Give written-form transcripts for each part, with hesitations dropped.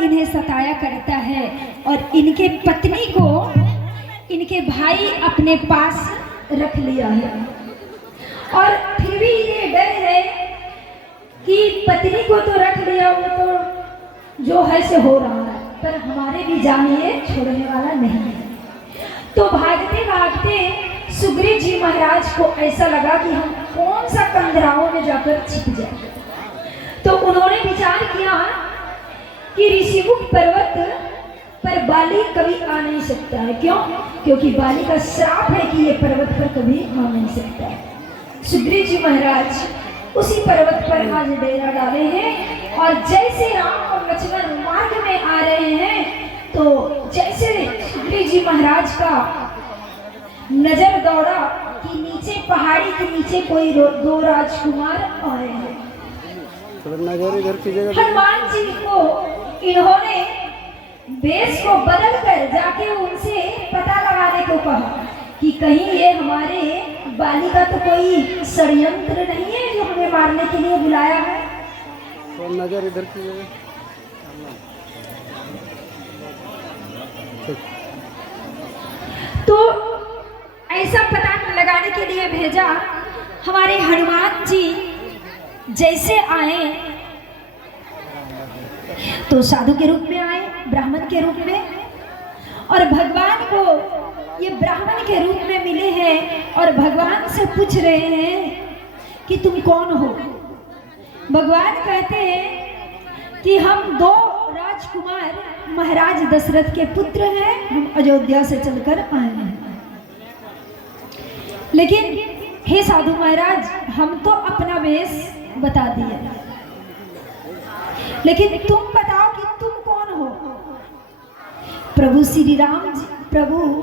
इन्हें सताया करता है और इनके पत्नी को इनके भाई अपने पास रख लिया है। और फिर भी ये डर है कि पत्नी को तो रख लिया, वो तो जो है से हो रहा है, पर हमारे भी जान ये छोड़ने वाला नहीं है। तो भागते भागते सुग्रीव जी महाराज को ऐसा लगा कि हम कौन सा कंदराओं में जाकर छिप जाए। तो उन्होंने विचार किया कि ऋषिमुख पर्वत पर बाली कभी आ नहीं सकता है। क्यों? क्योंकि बाली का श्राप है कि ये पर्वत पर कभी आ नहीं सकता है। सुग्रीव जी महाराज उसी पर्वत पर आज डेरा डाले हैं और जैसे राम और लक्ष्मण मार्ग में आ रहे हैं तो जैसे सुग्रीव जी महाराज का नजर दौड़ा कि नीचे पहाड़ी के नीचे कोई दो राजकुमार आए हैं। हनुमान जी को इन्होंने वेश को बदल कर जाके उनसे पता लगाने को कहा कि कहीं ये हमारे बाली का तो कोई षड्यंत्र नहीं है जो हमें मारने के लिए बुलाया है। तो नजर इधर कीजिए। तो ऐसा पता लगाने के लिए भेजा। हमारे हनुमान जी जैसे आए तो साधु के रूप में आए, ब्राह्मण के रूप में, और भगवान को ये ब्राह्मण के रूप में मिले हैं और भगवान से पूछ रहे हैं कि तुम कौन हो। भगवान कहते हैं कि हम दो राजकुमार महाराज दशरथ के पुत्र हैं, हम अयोध्या से चलकर आए हैं। लेकिन हे साधु महाराज, हम तो अपना वेश बता दिए, लेकिन तुम बताओ कि तुम कौन हो। प्रभु श्री राम जी, प्रभु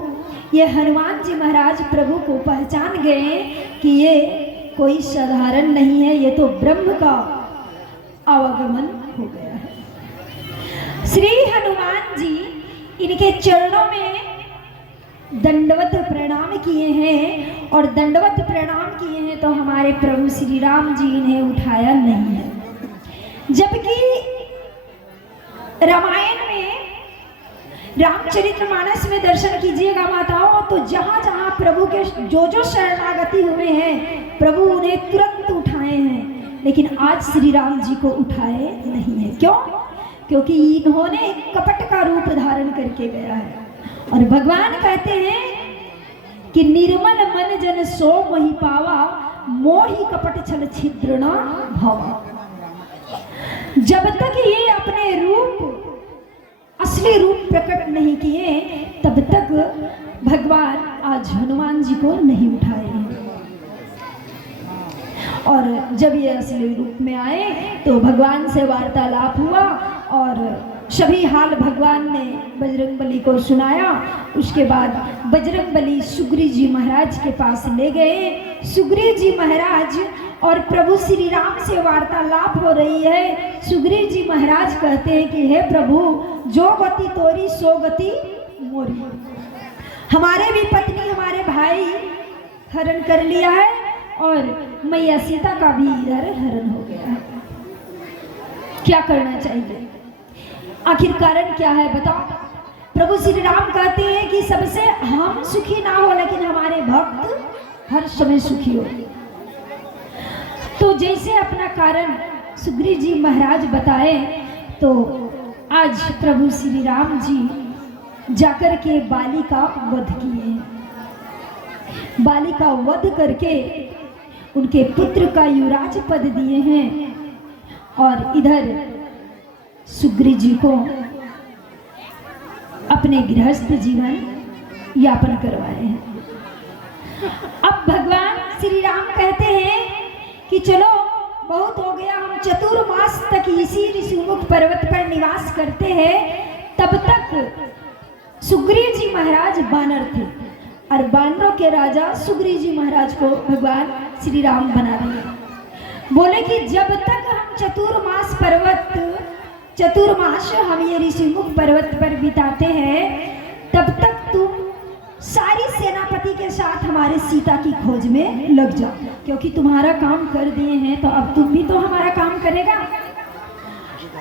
ये हनुमान जी महाराज प्रभु को पहचान गए कि ये कोई साधारण नहीं है, ये तो ब्रह्म का आवागमन हो गया है। श्री हनुमान जी इनके चरणों में दंडवत प्रणाम किए हैं और दंडवत प्रणाम किए हैं तो हमारे प्रभु श्री राम जी इन्हें उठाया नहीं है। जबकि रामायण में रामचरितमानस में दर्शन कीजिएगा माताओं, तो जहाँ जहाँ प्रभु के जो शरणागति हुए हैं प्रभु उन्हें तुरंत उठाए हैं, लेकिन आज श्री राम जी को उठाए नहीं है। क्यों? क्योंकि इन्होंने कपट का रूप धारण करके गया है। और भगवान कहते हैं कि निर्मल मन जन सो मोहि पावा, मोहि कपट छल छिद्र न भवा। जब तक ये अपने रूप असली रूप प्रकट नहीं किए तब तक भगवान आज हनुमान जी को नहीं उठाए हैं। और जब ये असली रूप में आए तो भगवान से वार्तालाप हुआ और सभी हाल भगवान ने बजरंगबली को सुनाया। उसके बाद बजरंगबली सुग्रीव जी महाराज के पास ले गए। सुग्रीव जी महाराज और प्रभु श्री राम से वार्तालाप हो रही है। सुग्रीव जी महाराज कहते हैं कि हे प्रभु, जो गति तोरी सो गति मोरी। हमारे भी पत्नी हमारे भाई हरण कर लिया है और मैया सीता का भी इधर हरण हो गया है। क्या करना चाहिए? आखिर कारण क्या है बताओ। प्रभु श्री राम कहते हैं कि सबसे हम सुखी ना हो लेकिन हमारे भक्त हर समय सुखी हो। तो जैसे अपना कारण सुग्रीव जी महाराज बताए तो आज प्रभु श्री राम जी जाकर के बाली का वध किए। बाली का वध करके उनके पुत्र का युवराज पद दिए हैं और इधर सुग्रीव जी को अपने गृहस्थ जीवन यापन करवाए हैं। अब भगवान श्री राम कहते हैं कि चलो बहुत हो गया, हम चतुर्मास तक इसी ऋषिमुख पर्वत पर निवास करते हैं। तब तक सुग्रीव जी महाराज बानर थे और बानरों के राजा सुग्रीव जी महाराज को भगवान श्री राम बना दिए। बोले कि जब तक हम चतुर्मास हम ये ऋषिमुख पर्वत पर बिताते हैं तब तक तुम सारी सेनापति के साथ हमारे सीता की खोज में लग जाओ, क्योंकि तुम्हारा काम कर दिए हैं तो अब तुम भी तो हमारा काम करेगा।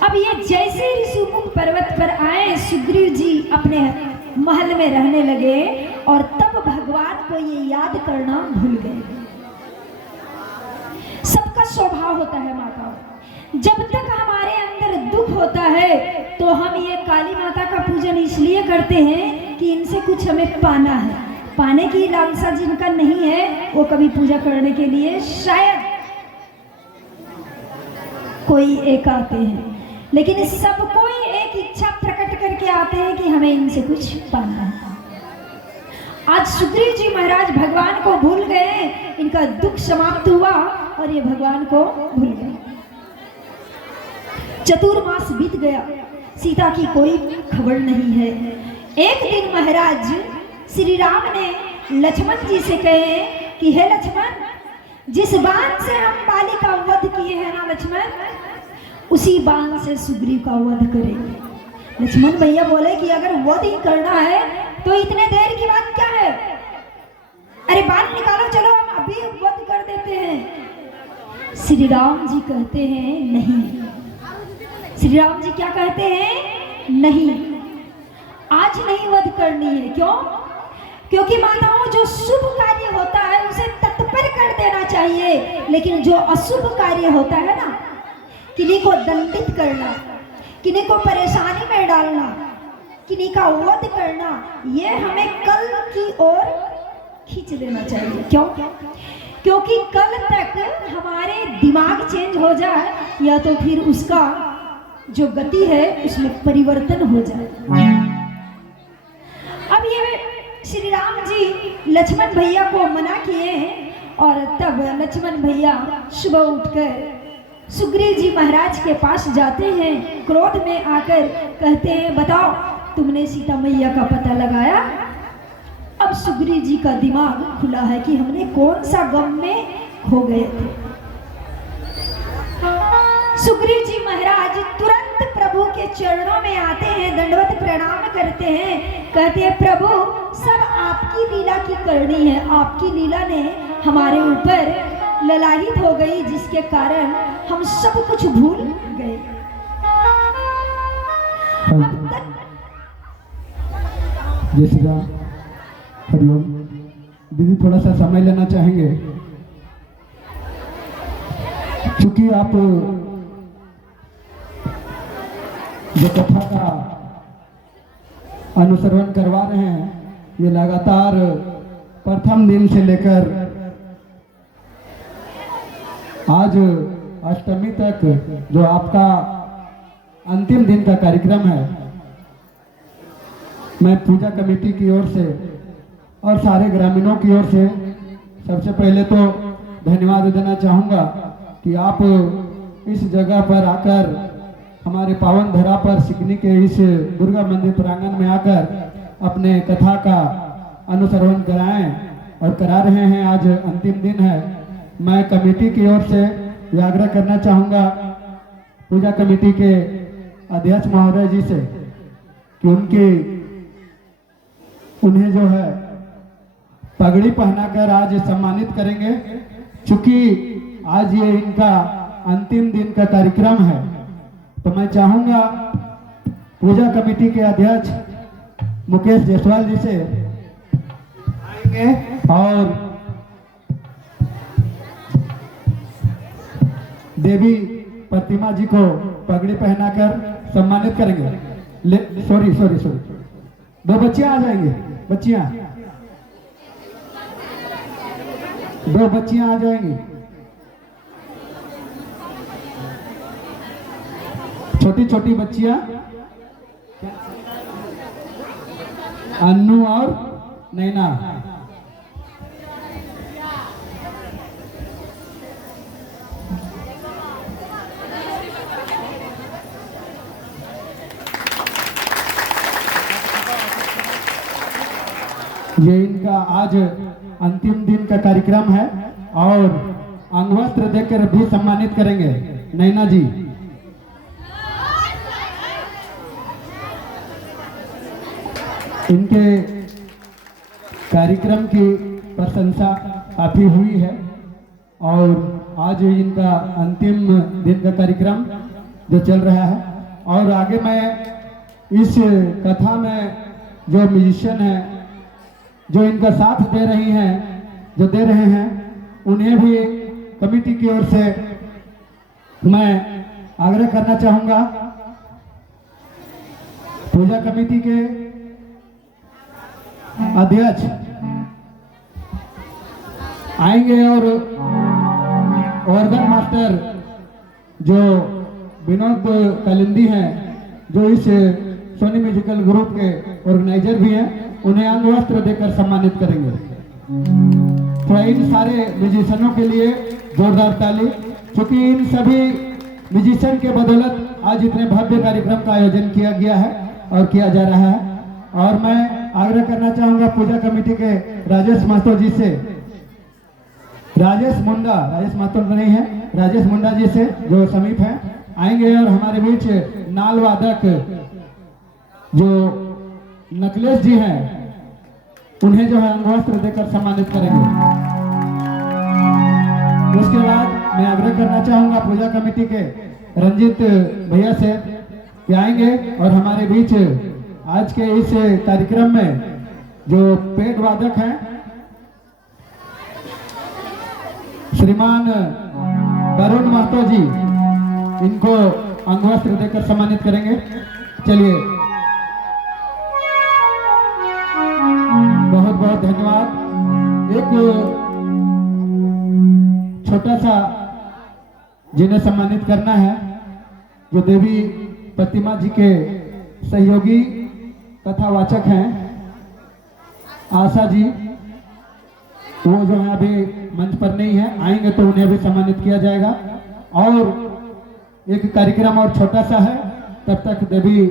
अब ये जैसे ऋषिमुख पर्वत पर आए, सुग्रीव जी अपने महल में रहने लगे और तब भगवान को ये याद करना भूल गए। सबका स्वभाव होता है माताओं, जब तक हमारे अंदर दुख होता है तो हम ये काली माता का पूजन इसलिए करते हैं कि इनसे कुछ हमें पाना है। पाने की लालसा जिनका नहीं है वो कभी पूजा करने के लिए शायद कोई एक आते हैं, लेकिन सब कोई एक इच्छा प्रकट करके आते हैं कि हमें इनसे कुछ पाना है। आज सुग्रीव जी महाराज भगवान को भूल गए, इनका दुख समाप्त हुआ और ये भगवान को भूल गए। चतुर्मास बीत गया, सीता की कोई खबर नहीं है। एक दिन महाराज श्री राम ने लक्ष्मण जी से कहे कि हे लक्ष्मण, जिस बाण से हम बाली का वध किए हैं ना लक्ष्मण, उसी बाण से सुग्रीव का वध करेंगे। लक्ष्मण भैया बोले कि अगर वध ही करना है तो इतने देर की बात क्या है, अरे बाण निकालो, चलो हम अभी वध कर देते हैं। श्री राम जी कहते हैं नहीं। श्री राम जी क्या कहते हैं? नहीं, आज नहीं वध करनी है। क्यों? क्योंकि माताओं, जो शुभ कार्य होता है उसे तत्पर कर देना चाहिए, लेकिन जो अशुभ कार्य होता है ना, किन्हीं को दंडित करना, किन्हीं को परेशानी में डालना, किन्हीं का वध करना, ये हमें कल की ओर खींच देना चाहिए। क्यों? क्योंकि कल तक हमारे दिमाग चेंज हो जाए या तो फिर उसका जो गति है उसमें परिवर्तन हो जाए। अब ये श्री राम जी लक्ष्मण भैया को मना किए और तब लक्ष्मण भैया सुबह उठकर सुग्रीव जी महाराज के पास जाते हैं। क्रोध में आकर कहते हैं, बताओ तुमने सीता मैया का पता लगाया? अब सुग्रीव जी का दिमाग खुला है कि हमने कौन सा गम में खो गए थे। सुग्रीव जी महाराज तुरंत प्रभु के चरणों में आते हैं, दंडवत प्रणाम करते हैं, कहते हैं प्रभु सब आपकी लीला की करनी है, आपकी लीला ने हमारे ऊपर ललाहित हो गई जिसके कारण हम सब कुछ भूल गए। जय श्री राम, हरिओम। दीदी थोड़ा सा समय लेना चाहेंगे, क्योंकि आप जो कथा का अनुसरण करवा रहे हैं ये लगातार प्रथम दिन से लेकर आज अष्टमी तक जो आपका अंतिम दिन का कार्यक्रम है, मैं पूजा कमेटी की ओर से और सारे ग्रामीणों की ओर से सबसे पहले तो धन्यवाद देना चाहूँगा कि आप इस जगह पर आकर हमारे पावन धरा पर सिकनी के इस दुर्गा मंदिर प्रांगण में आकर अपने कथा का अनुसरण कराएं और करा रहे हैं। आज अंतिम दिन है। मैं कमेटी की ओर से यह आग्रह करना चाहूँगा पूजा कमेटी के अध्यक्ष महोदय जी से कि उन्हें जो है पगड़ी पहनाकर आज सम्मानित करेंगे, चूंकि आज ये इनका अंतिम दिन का कार्यक्रम है। तो मैं चाहूँगा पूजा कमेटी के अध्यक्ष मुकेश जायसवाल जी से आएंगे और देवी प्रतिमा जी को पगड़ी पहनाकर सम्मानित करेंगे। सॉरी दो बच्चियां आ जाएंगे, दो बच्चियां आ जाएंगी, छोटी छोटी बच्चियां, अन्नू और नैना। ये इनका आज अंतिम दिन का कार्यक्रम है और अंगवस्त्र देकर भी सम्मानित करेंगे। नैना जी, इनके कार्यक्रम की प्रशंसा काफी हुई है और आज इनका अंतिम दिन का कार्यक्रम जो चल रहा है और आगे मैं इस कथा में जो म्यूजिशियन हैं, जो इनका साथ दे रही हैं, जो दे रहे हैं, उन्हें भी कमेटी की ओर से मैं आग्रह करना चाहूँगा। पूजा कमेटी के अध्यक्ष आएंगे और ऑर्गन मास्टर जो विनोद कालिंदी हैं, जो इस सोनी म्यूजिकल ग्रुप के ऑर्गेनाइजर भी हैं, उन्हें अंग वस्त्र देकर सम्मानित करेंगे। तो इन सारे म्यूजिशियनों के लिए जोरदार ताली, क्योंकि इन सभी म्यूजिशियन के बदौलत आज इतने भव्य कार्यक्रम का आयोजन किया गया है और किया जा रहा है। और मैं आग्रह करना चाहूँगा पूजा कमेटी के राजेश महतो जी से, राजेश महतो नहीं है, राजेश मुंडा जी से, जो समीप हैं, आएंगे और हमारे बीच नाल वादक जो नकलेश जी हैं, उन्हें जो है अंगवस्त्र देकर सम्मानित करेंगे। उसके बाद मैं आग्रह करना चाहूँगा पूजा कमेटी के रंजित भैया से कि आएंगे और हमारे बीच आज के इस कार्यक्रम में जो पेड़ वादक हैं श्रीमान वरुण महतो जी, इनको अंगवस्त्र देकर सम्मानित करेंगे। चलिए, बहुत बहुत धन्यवाद। एक छोटा सा जिन्हें सम्मानित करना है, जो देवी प्रतिमा जी के सहयोगी कथावाचक हैं आशा जी, वो जो है अभी मंच पर नहीं है, आएंगे तो उन्हें भी सम्मानित किया जाएगा। और एक कार्यक्रम और छोटा सा है, तब तक देवी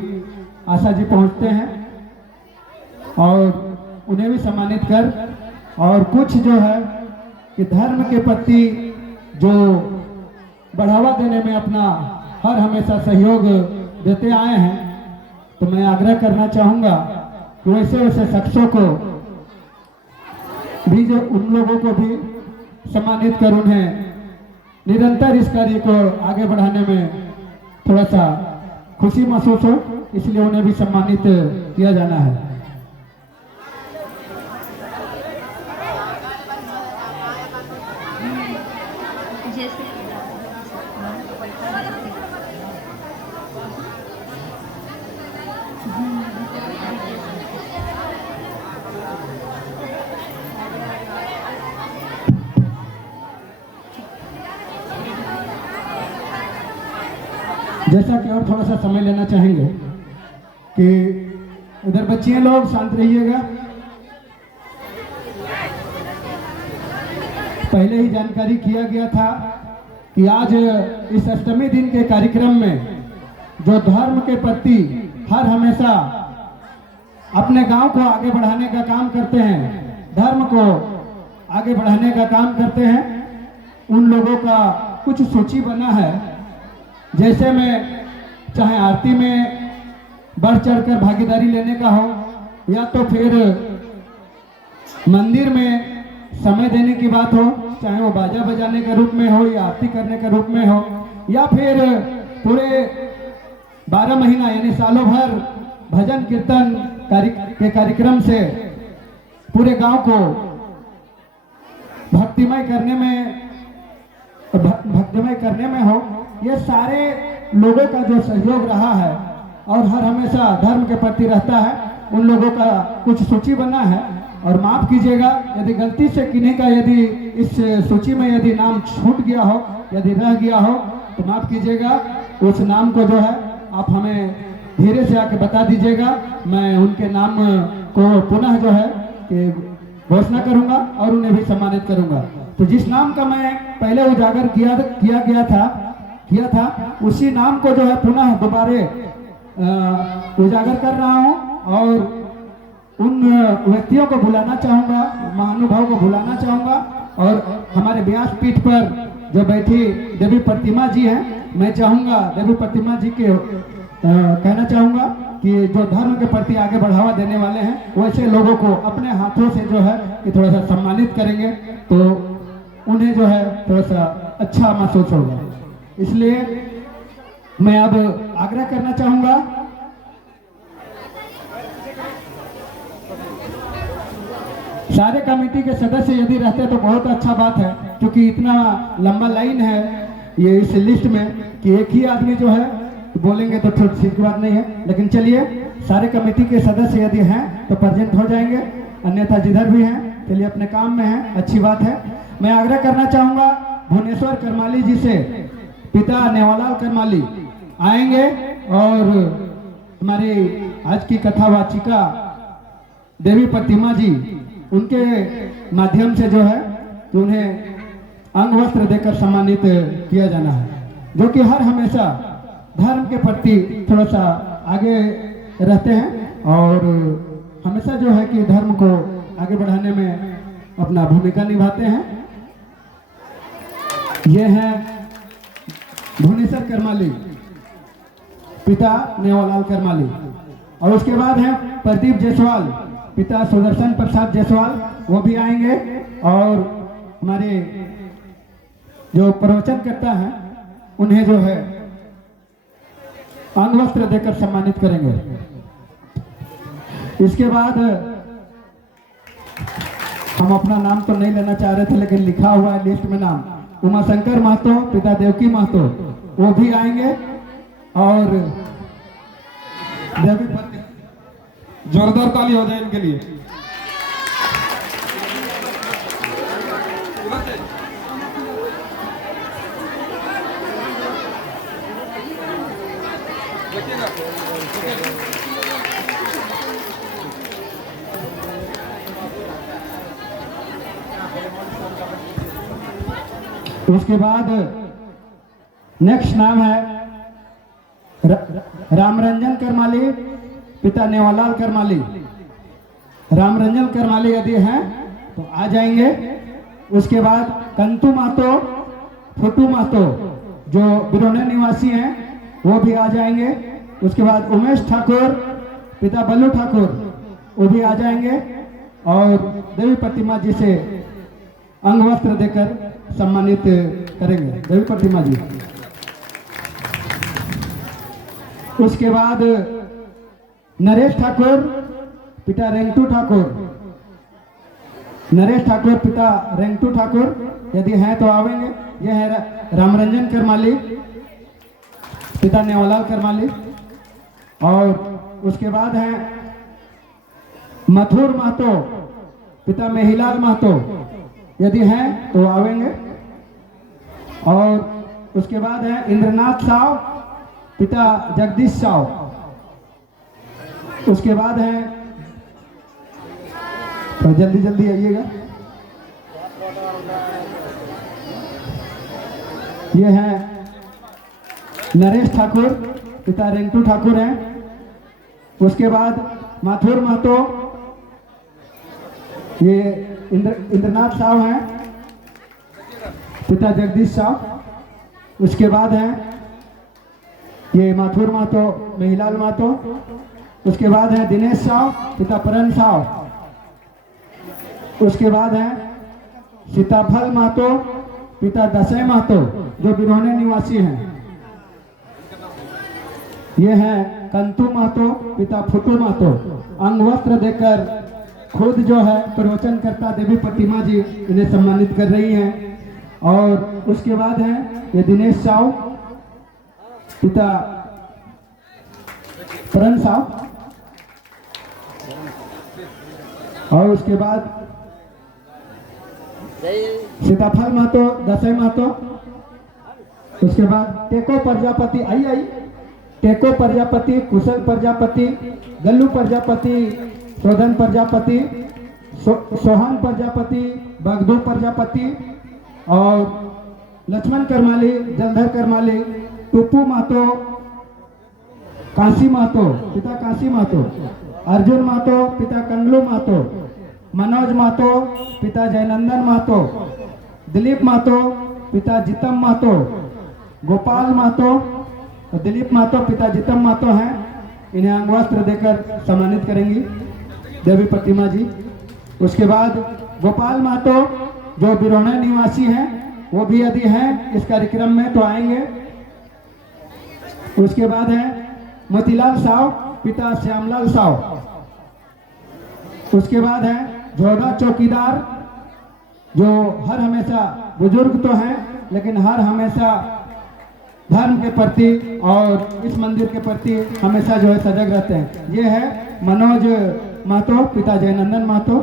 आशा जी पहुंचते हैं और उन्हें भी सम्मानित कर, और कुछ जो है कि धर्म के प्रति जो बढ़ावा देने में अपना हर हमेशा सहयोग देते आए हैं, तो मैं आग्रह करना चाहूँगा कि वैसे वैसे शख्सों को भी, जो उन लोगों को भी सम्मानित कर उन्हें निरंतर इस कार्य को आगे बढ़ाने में थोड़ा सा खुशी महसूस हो, इसलिए उन्हें भी सम्मानित किया जाना है। जैसा कि और थोड़ा सा समय लेना चाहेंगे कि उधर बच्चियां लोग शांत रहिएगा। पहले ही जानकारी किया गया था कि आज इस अष्टमी दिन के कार्यक्रम में जो धर्म के प्रति हर हमेशा अपने गांव को आगे बढ़ाने का काम करते हैं, धर्म को आगे बढ़ाने का काम करते हैं, उन लोगों का कुछ सूची बना है। जैसे में चाहे आरती में बढ़ चढ़कर भागीदारी लेने का हो, या तो फिर मंदिर में समय देने की बात हो, चाहे वो बाजा बजाने के रूप में हो या आरती करने के रूप में हो, या फिर पूरे 12 महीना यानी सालों भर भजन कीर्तन के कार्यक्रम से पूरे गांव को भक्तिमय करने में हो, ये सारे लोगों का जो सहयोग रहा है और हर हमेशा धर्म के प्रति रहता है, उन लोगों का कुछ सूची बना है। और माफ कीजिएगा यदि गलती से किन्हीं का यदि इस सूची में यदि नाम छूट गया हो, यदि रह गया हो, तो माफ कीजिएगा। उस नाम को जो है आप हमें धीरे से आके बता दीजिएगा, मैं उनके नाम को पुनः जो है कि घोषणा करूंगा और उन्हें भी सम्मानित करूंगा। तो जिस नाम का मैं पहले उजागर किया था उसी नाम को जो है पुनः दोबारे उजागर कर रहा हूं, और उन व्यक्तियों को बुलाना चाहूँगा, महानुभाव को बुलाना चाहूँगा। और हमारे व्यासपीठ पर जो बैठी देवी प्रतिमा जी हैं, मैं चाहूँगा देवी प्रतिमा जी के कहना चाहूँगा कि जो धर्म के प्रति आगे बढ़ावा देने वाले हैं, वैसे लोगों को अपने हाथों से जो है कि थोड़ा सा सम्मानित करेंगे तो उन्हें जो है थोड़ा सा अच्छा महसूस होगा। इसलिए मैं अब आग्रह करना चाहूँगा सारे कमेटी के सदस्य यदि रहते तो बहुत अच्छा बात है, क्योंकि इतना लंबा लाइन है ये इस लिस्ट में कि एक ही आदमी जो है बोलेंगे तो थोड़ी सी बात नहीं है। लेकिन चलिए, सारे कमेटी के सदस्य यदि हैं तो प्रेजेंट हो जाएंगे, अन्यथा जिधर भी हैं चलिए अपने काम में हैं, अच्छी बात है। मैं आग्रह करना चाहूँगा भुवनेश्वर करमाली जी से, पिता नेवालाल करमाली आएंगे और हमारी आज की कथावाचिका देवी प्रतिमा जी, उनके माध्यम से जो है तो उन्हें अंग वस्त्र देकर सम्मानित किया जाना है, जो कि हर हमेशा धर्म के प्रति थोड़ा सा आगे रहते हैं और हमेशा जो है कि धर्म को आगे बढ़ाने में अपना भूमिका निभाते हैं। ये हैं भुवनेश्वर करमाली, पिता नेवालाल करमाली। और उसके बाद है प्रदीप जायसवाल, पिता सुदर्शन प्रसाद जायसवाल, वो भी आएंगे और हमारे जो प्रवचन करता है उन्हें जो है अंग वस्त्र देकर सम्मानित करेंगे। इसके बाद हम अपना नाम तो नहीं लेना चाह रहे थे, लेकिन लिखा हुआ है लिस्ट में नाम, उमाशंकर महतो, पिता देवकी महतो, वो भी आएंगे और देवी पत्नी, जोरदार ताली हो जाए इनके लिए। उसके बाद नेक्स्ट नाम है रामरंजन करमाली, पिता नेवालाल करमाली। रामरंजन करमाली यदि हैं तो आ जाएंगे। उसके बाद कंतु महतो, फुटू महतो जो बिरोने निवासी हैं वो भी आ जाएंगे। उसके बाद उमेश ठाकुर, पिता बल्लू ठाकुर, वो भी आ जाएंगे और देवी प्रतिमा जी से अंग वस्त्र देकर सम्मानित करेंगे देवी प्रतिमा जी। उसके बाद नरेश ठाकुर, पिता रेंगटू ठाकुर, नरेश ठाकुर पिता रेंगटू ठाकुर यदि हैं तो आवेंगे। यह है रामरंजन करमाली, पिता नेवालाल करमाली। और उसके बाद हैं मथुर महतो, पिता मेहिलाल महतो, यदि हैं तो आवेंगे। और उसके बाद है इंद्रनाथ साव, पिता जगदीश साव। उसके बाद है, तो जल्दी जल्दी आइएगा, ये है नरेश ठाकुर, पिता रेंगटू ठाकुर हैं। उसके बाद माथुर महतो, ये इंद्रनाथ साव हैं, पिता जगदीश साव। उसके बाद है ये माथुर महतो, मेहिलाल महतो। उसके बाद है दिनेश साव, पिता परन साव। उसके बाद है सीताफल महतो, पिता दसई महतो जो बिरोने निवासी हैं। ये है कंतु महतो, पिता फुटू महतो। अंग वस्त्र देकर खुद जो है प्रवचन करता देवी प्रतिमा जी इन्हें सम्मानित कर रही हैं। और उसके बाद है ये दिनेश साव, पिता परन साव। और उसके बाद सीताफल महतो, दसई महतो। उसके बाद टेको प्रजापति, आई टेको प्रजापति, कुशल प्रजापति, गल्लू प्रजापति, शोधन प्रजापति, सोहन प्रजापति, बगदू प्रजापति और लक्ष्मण करमाली, जलधर करमाली, टुप्पू महतो, काशी महतो, पिता काशी महतो, अर्जुन महतो, पिता कंगलू महतो, मनोज महतो, पिता जयनंदन महतो, दिलीप महतो, पिता जितम महतो, गोपाल महतो, दिलीप महतो, पिता जितम महतो हैं। इन्हें अंग वस्त्र देकर सम्मानित करेंगी देवी प्रतिमा जी। उसके बाद गोपाल महतो जो बिरोने निवासी हैं वो भी यदि हैं इस कार्यक्रम में तो आएंगे। उसके बाद है मोतीलाल साव, पिता श्यामलाल साव। उसके बाद है जोधा चौकीदार, जो हर हमेशा बुजुर्ग तो हैं लेकिन हर हमेशा धर्म के प्रति और इस मंदिर के प्रति हमेशा जो है सजग रहते हैं। ये है मनोज महतो, पिता जयनंदन महतो,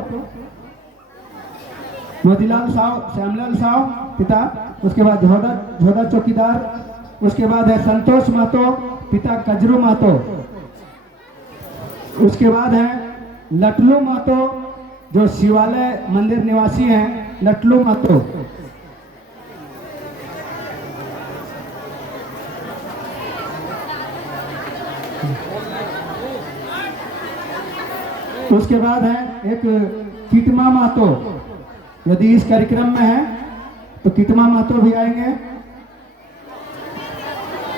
मोतीलाल साव, श्यामलाल साव पिता, उसके बाद झोदा चौकीदार, उसके बाद है संतोष महतो, पिता कजरू महतो, उसके बाद है लटलू महतो जो शिवालय मंदिर निवासी हैं, लटलू महतो। उसके बाद है एक किटमा महतो, यदि इस कार्यक्रम में है तो किटमा महतो भी आएंगे।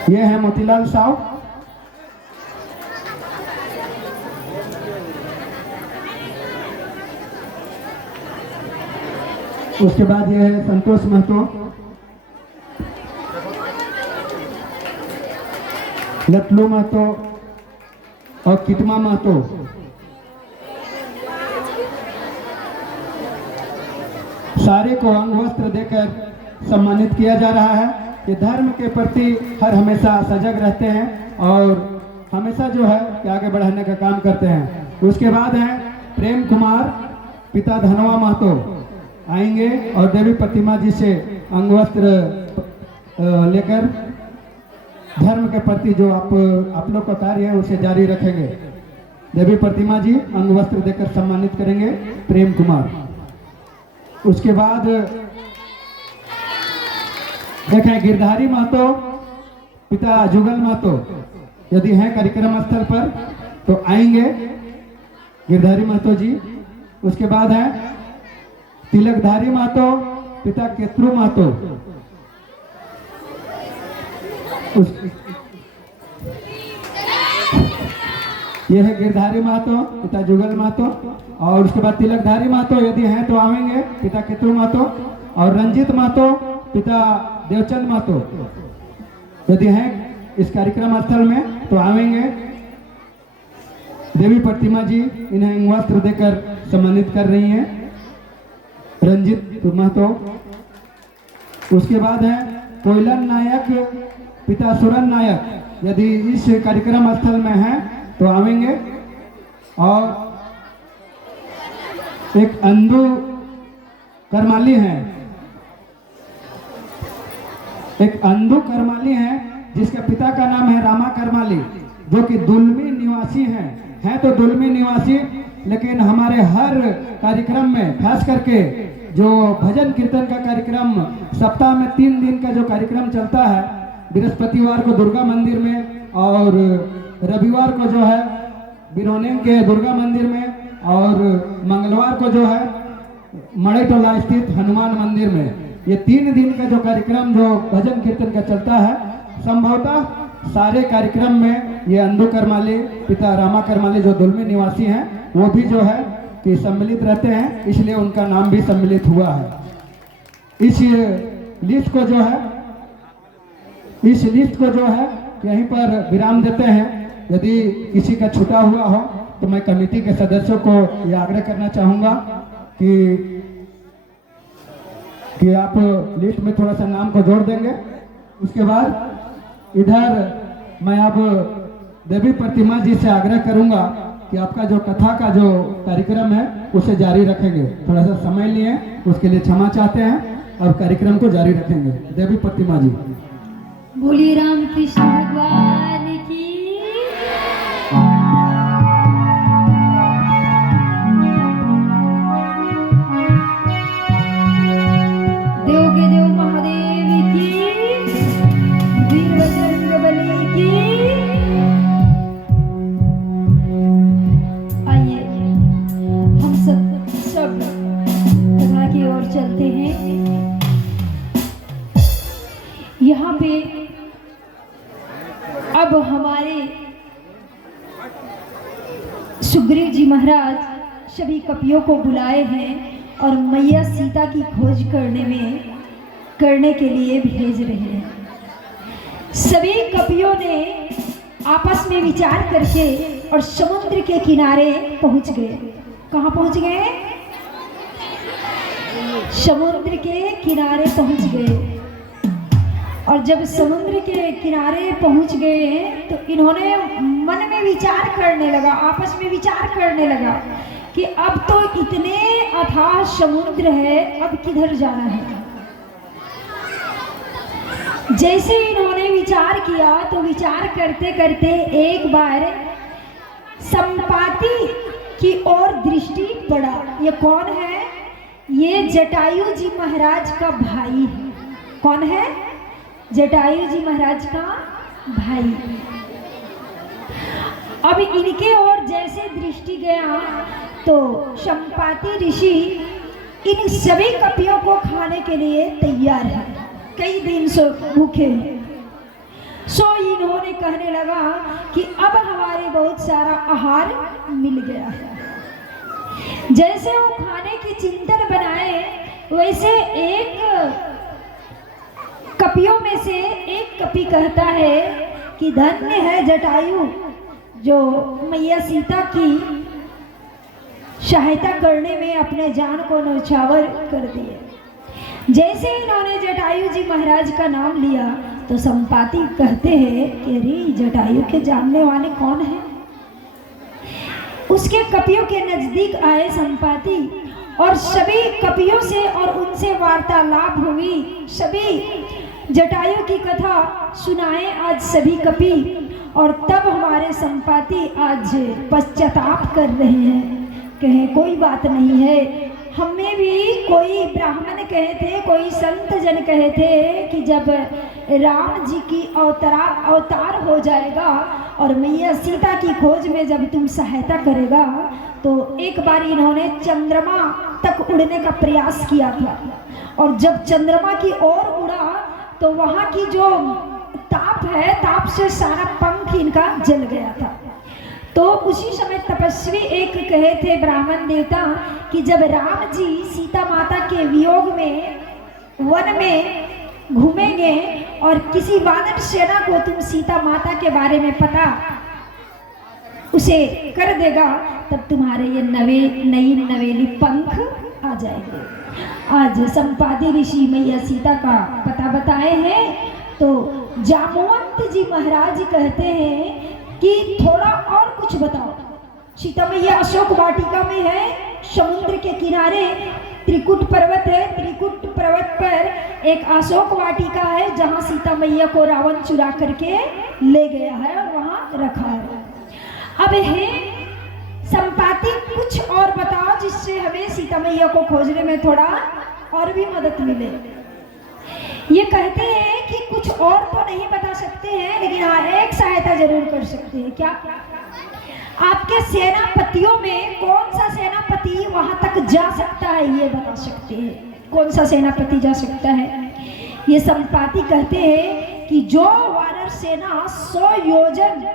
ये है मोतीलाल साव। उसके बाद ये है संतोष महतो, लटलू महतो और किटमा महतो। सारे को अंग वस्त्र देकर सम्मानित किया जा रहा है। ये धर्म के प्रति हर हमेशा सजग रहते हैं और हमेशा जो है कि आगे बढ़ाने का काम करते हैं। उसके बाद हैं प्रेम कुमार, पिता धनवा महतो आएंगे और देवी प्रतिमा जी से अंग वस्त्र लेकर धर्म के प्रति जो आप लोग का कार्य है उसे जारी रखेंगे। देवी प्रतिमा जी अंग वस्त्र देकर सम्मानित करेंगे प्रेम कुमार। उसके बाद देखें गिरधारी महतो, पिता जुगल महतो, यदि हैं कार्यक्रम स्थल पर तो आएंगे गिरधारी महतो जी। उसके बाद है तिलकधारी महतो, पिता केतरू महतो। यह है गिरधारी महतो, पिता जुगल महतो। और उसके बाद तिलकधारी महतो यदि हैं तो आवेंगे, पिता केतरू महतो। और रंजित महतो, पिता देवचंद महतो, यदि हैं इस कार्यक्रम स्थल में तो आवेंगे। देवी प्रतिमा जी इन्हें वस्त्र देकर सम्मानित कर रही हैं, रंजित महतो। उसके बाद है कोयलन नायक, पिता सुरन नायक, यदि इस कार्यक्रम स्थल में हैं तो आवेंगे। और एक अंधु करमाली हैं, एक अंधु करमाली हैं जिसके पिता का नाम है रामा करमाली, जो कि दुलमी निवासी हैं तो दुलमी निवासी, लेकिन हमारे हर कार्यक्रम में खास करके जो भजन कीर्तन का कार्यक्रम सप्ताह में 3 दिन का जो कार्यक्रम चलता है, बृहस्पतिवार को दुर्गा मंदिर में और रविवार को जो है बिरोने के दुर्गा मंदिर में और मंगलवार को जो है मड़ईटोला स्थित हनुमान मंदिर में, ये 3 दिन का जो कार्यक्रम जो भजन कीर्तन का चलता है, संभवतः सारे कार्यक्रम में ये अंधु करमाली, पिता रामा करमाली जो दुलमी निवासी हैं वो भी जो है कि सम्मिलित रहते हैं, इसलिए उनका नाम भी सम्मिलित हुआ है। इस लिस्ट को जो है यहीं पर विराम देते हैं। यदि किसी का छूटा हुआ हो तो मैं कमेटी के सदस्यों को यह आग्रह करना चाहूँगा कि आप लिस्ट में थोड़ा सा नाम को जोड़ देंगे। उसके बाद इधर मैं अब देवी प्रतिमा जी से आग्रह करूँगा कि आपका जो कथा का जो कार्यक्रम है उसे जारी रखेंगे। थोड़ा सा समय लिए उसके लिए क्षमा चाहते हैं, अब कार्यक्रम को जारी रखेंगे। देवी प्रतिमा जी। बोलिए राम कृष्ण भगवान की। देव के देव महादेव की, वीर बजरंगबली की। आइए हम सब कथा की ओर चलते हैं। यहाँ पे अब हमारे सुग्रीव जी महाराज सभी कपियों को बुलाए हैं और मैया सीता की खोज करने के लिए भेज रहे हैं। सभी कपियों ने आपस में विचार करके और समुद्र के किनारे पहुंच गए। कहाँ पहुंच गए? समुद्र के किनारे पहुंच गए। और जब समुद्र के किनारे पहुंच गए तो इन्होंने मन में विचार करने लगा, आपस में विचार करने लगा कि अब तो इतने अथाह समुद्र है, अब किधर जाना है। जैसे इन्होंने विचार किया तो विचार करते करते एक बार संपाति की ओर दृष्टि पड़ा। ये कौन है? ये जटायु जी महाराज का भाई है। कौन है? जटायु जी महाराज का भाई। अब इनके ओर जैसे दृष्टि गया तो संपाति ऋषि इन सभी कपियों को खाने के लिए तैयार है, कई दिन से भूखे हैं। सो इन्होंने कहने लगा कि अब हमारे बहुत सारा आहार मिल गया है। जैसे वो खाने की चिंतन बनाए वैसे एक कपियों में से एक कपि कहता है कि धन्य है जटायु जो मैया सीता की सहायता करने में अपने जान को न्यौछावर कर दिए। जैसे इन्होंने जटायु जी महाराज का नाम लिया तो संपाति कहते हैं कि अरे जटायु के जानने वाले कौन हैं? उसके कपियों के नजदीक आए संपाति और सभी कपियों से और उनसे वार्तालाप हुई। सभी जटायु की कथा सुनाए आज सभी कपि। और तब हमारे संपाति आज पश्चाताप कर रहे हैं, कहे कोई बात नहीं है, हमें भी कोई ब्राह्मण कहे थे, कोई संत जन कहे थे कि जब राम जी की अवतार हो जाएगा और मैया सीता की खोज में जब तुम सहायता करेगा तो एक बार इन्होंने चंद्रमा तक उड़ने का प्रयास किया था। और जब चंद्रमा की ओर उड़ा तो वहाँ की जो ताप है, ताप से सारा पंख इनका जल गया था। तो उसी समय तपस्वी एक कहे थे ब्राह्मण देवता कि जब राम जी सीता माता के वियोग में वन में घूमेंगे और किसी वानर सेना को तुम सीता माता के बारे में पता उसे कर देगा तब तुम्हारे ये नई नवेली पंख आ जाएंगे। आज संपाति ऋषि मैया सीता का पता बताए हैं तो जामवंत जी महाराज कहते हैं कि थोड़ा और कुछ बताओ। सीता मैया अशोक वाटिका में है, समुद्र के किनारे त्रिकुट पर्वत है। त्रिकुट पर्वत पर एक अशोक वाटिका है जहाँ सीता मैया को रावण चुरा करके ले गया है और वहाँ रखा है। अब हे संपाति कुछ और बताओ जिससे हमें सीता मैया को खोजने में थोड़ा और भी मदद मिले। ये कहते हैं कि कुछ और तो नहीं बता सकते हैं लेकिन हाँ एक सहायता जरूर कर सकते हैं। क्या? आपके सेनापतियों में कौन सा सेनापति वहां तक जा सकता है ये बता सकते हैं। कौन सा सेनापति जा सकता है? ये संपाति कहते हैं कि जो वानर सेना 100 योजन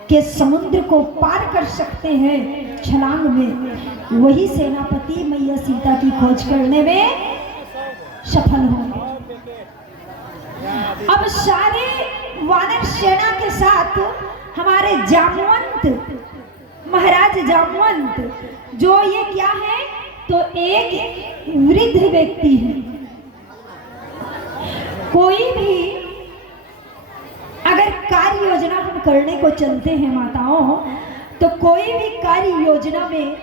के समुद्र को पार कर सकते हैं छलांग में, वही सेनापति मैया सीता की खोज करने में सफल होंगे। अब सारे वानर सेना के साथ हमारे जामवंत महाराज जामवंत जो ये क्या है तो एक वृद्ध व्यक्ति है। कोई भी अगर कार्य योजना हम करने को चलते हैं माताओं तो कोई भी कार्य योजना में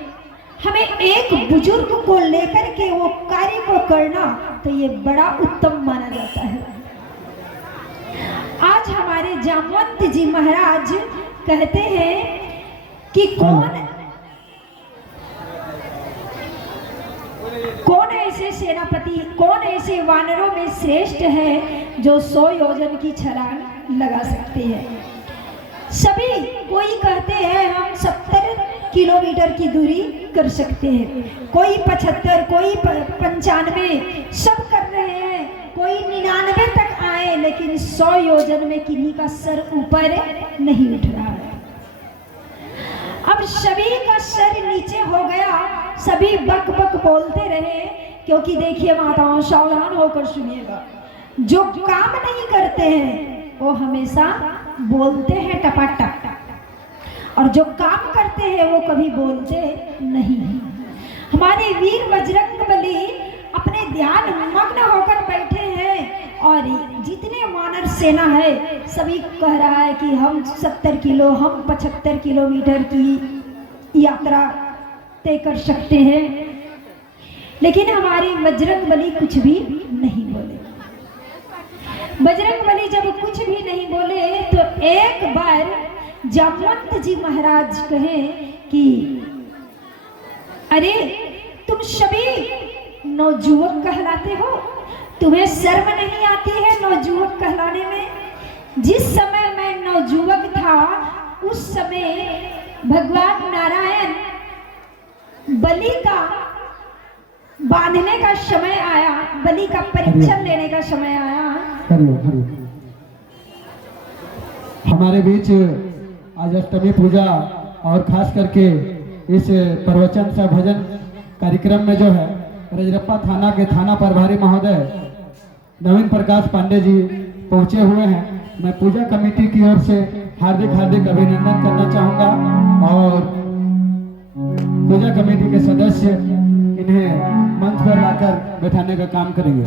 हमें एक बुजुर्ग को लेकर के वो कार्य को करना तो ये बड़ा उत्तम माना जाता है। आज हमारे जामवंत जी महाराज कहते हैं कि कौन ऐसे सेनापति, कौन ऐसे वानरों में श्रेष्ठ है जो 100 योजन की छलांग लगा सकते हैं। सभी कोई कहते हैं हम 70 किलोमीटर की दूरी कर सकते हैं, कोई 75, कोई 95, सब कर रहे हैं, कोई 99 तक आए लेकिन 100 योजन में किन्हीं का सर ऊपर नहीं उठ रहा है। अब सभी का सर नीचे हो गया, सभी बक बक बोलते रहे। क्योंकि देखिए माताओं सावधान होकर सुनिएगा, जो काम नहीं करते हैं वो हमेशा बोलते हैं टपाटप, और जो काम करते हैं वो कभी बोलते नहीं हैं। हमारे वीर बजरंगबली ध्यान मग्न होकर बैठे हैं और जितने वानर सेना है सभी कह रहा है कि हम 70 किलो, हम 75 किलोमीटर की यात्रा तय कर सकते हैं। लेकिन हमारे बजरंग बली कुछ भी नहीं बोले। बजरंग बली जब कुछ भी नहीं बोले तो एक बार जामवंत जी महाराज कहे कि अरे तुम सभी नवजुवक कहलाते हो, तुम्हें शर्म नहीं आती है नवजुवक कहलाने में? जिस समय मैं नवजुवक था उस समय भगवान नारायण बलि का बांधने का समय आया, बलि का परीक्षण लेने का समय आया। हमारे बीच आज अष्टमी पूजा और खास करके इस प्रवचन सा भजन कार्यक्रम में जो है रजरप्पा थाना के थाना प्रभारी महोदय नवीन प्रकाश पांडे जी पहुंचे हुए हैं। मैं पूजा कमेटी की ओर से हार्दिक हार्दिक अभिनंदन करना चाहूंगा और पूजा कमेटी के सदस्य इन्हें मंच पर लाकर बैठाने का काम करेंगे।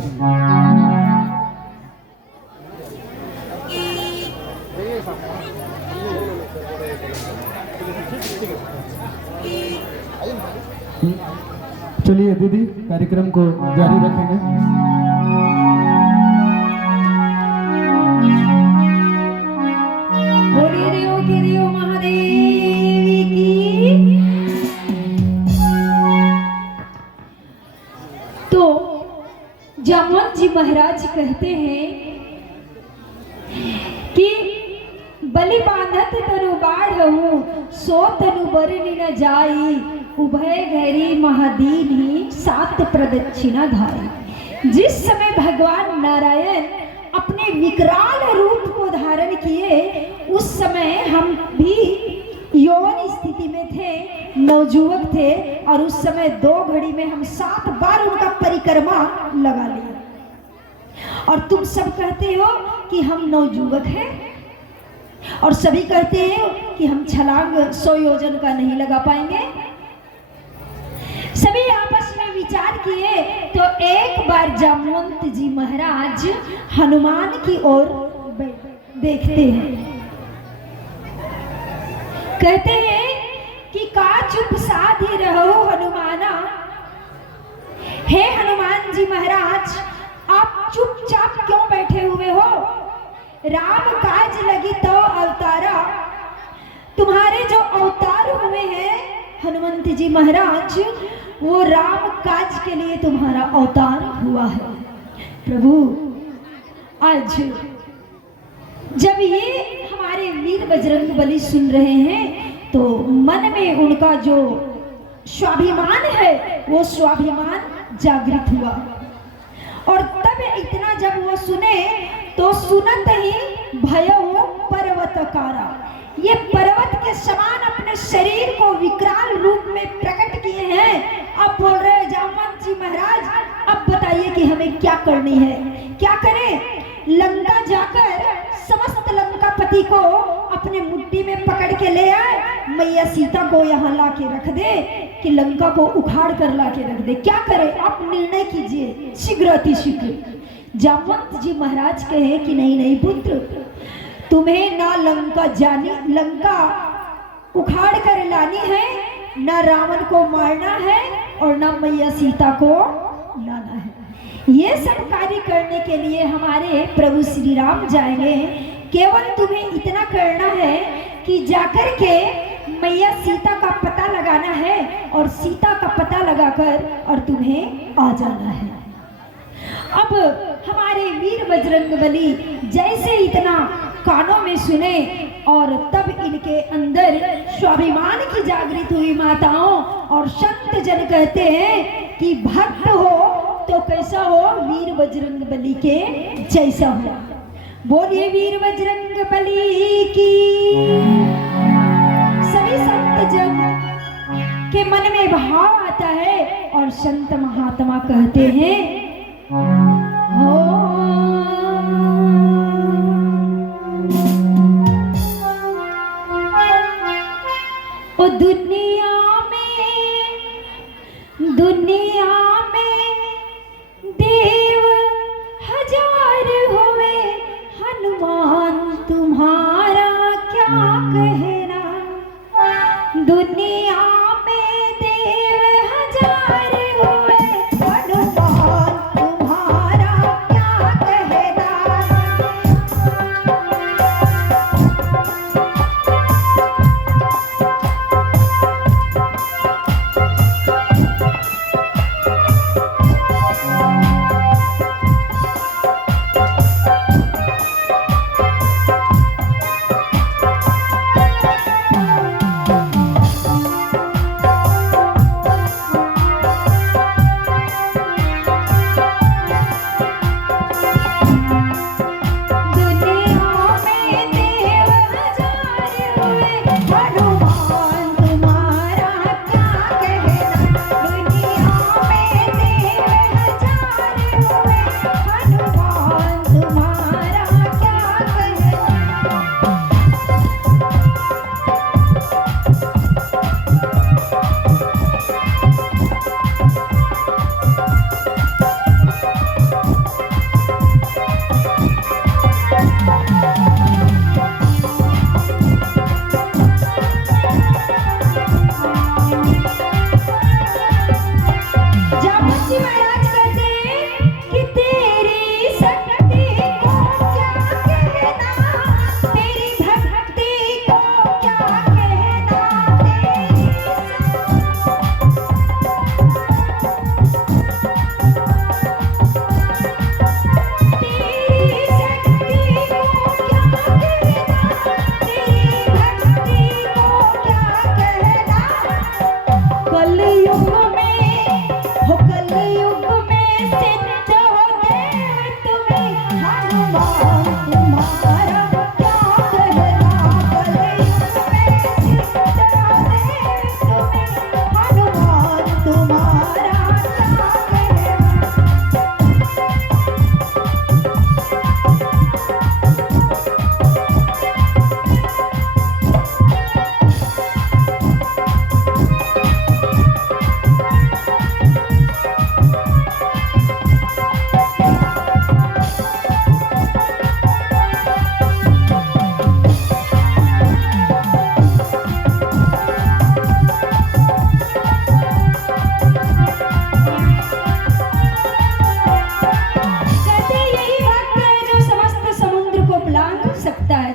चलिए दीदी कार्यक्रम को जारी रखेंगे। बोलिए देव महादेव की। तो जामवंत जी महाराज कहते हैं कि बलि बांधत तनु बाढ़हु सो तनु बरनि न जाई उभय गैरी महादीन ही सात प्रदक्षिणा धारी। जिस समय भगवान नारायण अपने विकराल रूप को धारण किए उस समय हम भी यौवन स्थिति में थे, नवजुवक थे और उस समय 2 घड़ी में हम 7 बार उनका परिक्रमा लगा लिया। और तुम सब कहते हो कि हम नवजुवक हैं और सभी कहते हैं कि हम छलांग 100 योजन का नहीं लगा पाएंगे। सभी आपस में विचार किए तो एक बार जामवंत जी महाराज हनुमान की ओर देखते हैं, कहते हैं कि का चुप साधी रहो हनुमाना। हे हनुमान जी महाराज, आप चुपचाप क्यों बैठे हुए हो? राम काज लगी तो अवतारा। तुम्हारे जो अवतार हुए हैं हनुमंत जी महाराज, वो राम काज के लिए तुम्हारा अवतार हुआ है। प्रभु आज जब ये हमारे वीर बजरंग बली सुन रहे हैं तो मन में उनका जो स्वाभिमान है वो स्वाभिमान जागृत हुआ। और तब इतना जब वो सुने तो सुनत ही भयो पर्वतकारा, ये पर्वत के समान अपने शरीर को विकराल रूप में प्रकट किए हैं। अब बोल रहे जामवंत जी महाराज, अब बताइए कि हमें क्या करनी है, क्या करें? लंका जाकर समस्त लंकापति को अपने मुट्ठी में पकड़ के ले आए, मैया सीता को यहाँ ला के रख दे कि लंका को उखाड़ कर ला के रख दे। क्या करें? आप निर्णय कीजिए शीघ्र अति शीघ्र। जामवंत जी महाराज कहे कि नहीं नहीं पुत्र, तुम्हें ना लंका जानी, लंका उखाड़ कर लानी है, ना रावण को मारना है और ना मैया सीता को लाना है। ये सब कार्य करने के लिए हमारे प्रभु श्री राम जाएंगे। केवल तुम्हें इतना करना है कि जाकर के मैया सीता का पता लगाना है और सीता का पता लगाकर और तुम्हें आ जाना है। अब हमारे वीर बजरंगबली जैसे इतना कानों में सुने और तब इनके अंदर स्वाभिमान की जागृत हुई माताओं और संत जन कहते हैं कि भक्त हो तो कैसा हो? वीर बजरंगबली के जैसा हो। बोलिए वीर बजरंगबली की। सभी संत जन के मन में भाव आता है और संत महात्मा कहते हैं हो ओ दुनिया में देव हजार हुए हनुमान तुम्हारा क्या कहना। दुनिया में देव हजार हुए हनुमान तुम्हारा क्या कहना।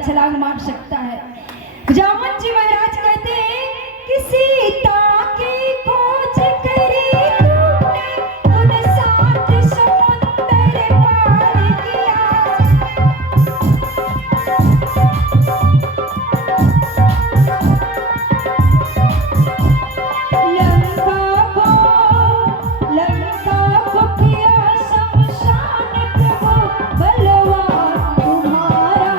छलांग मार सकता है। जामवंत जी महाराज कहते हैं कि सीता की खोज करी तूने, उन 7 समुंदर पार किया। लंका को किया शमशान प्रभु, बलवान तुम्हारा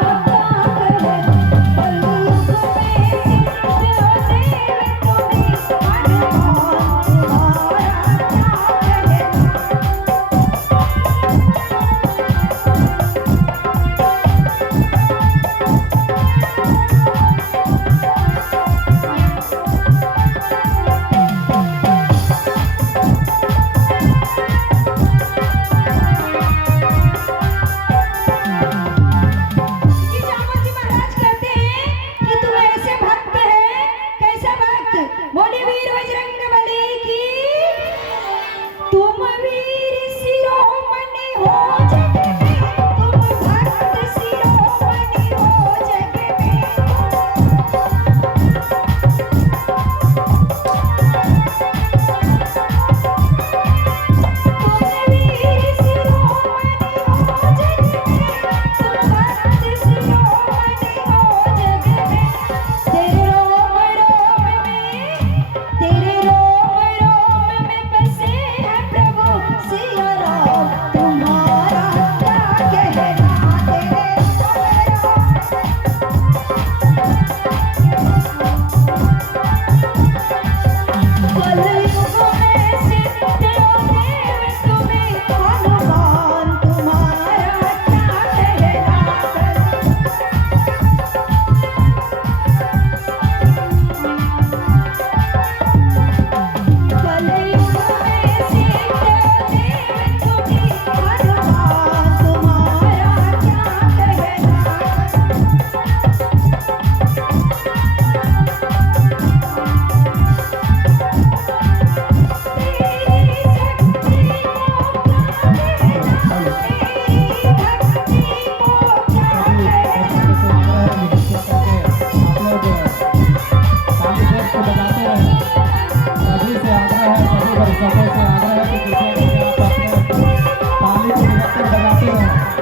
इसको बजाते रहे। सभी से आग्रह है, सभी दर्शकों से आग्रह है कि कृपया करके आप अपने ताली को निरंतर बजाते रहें।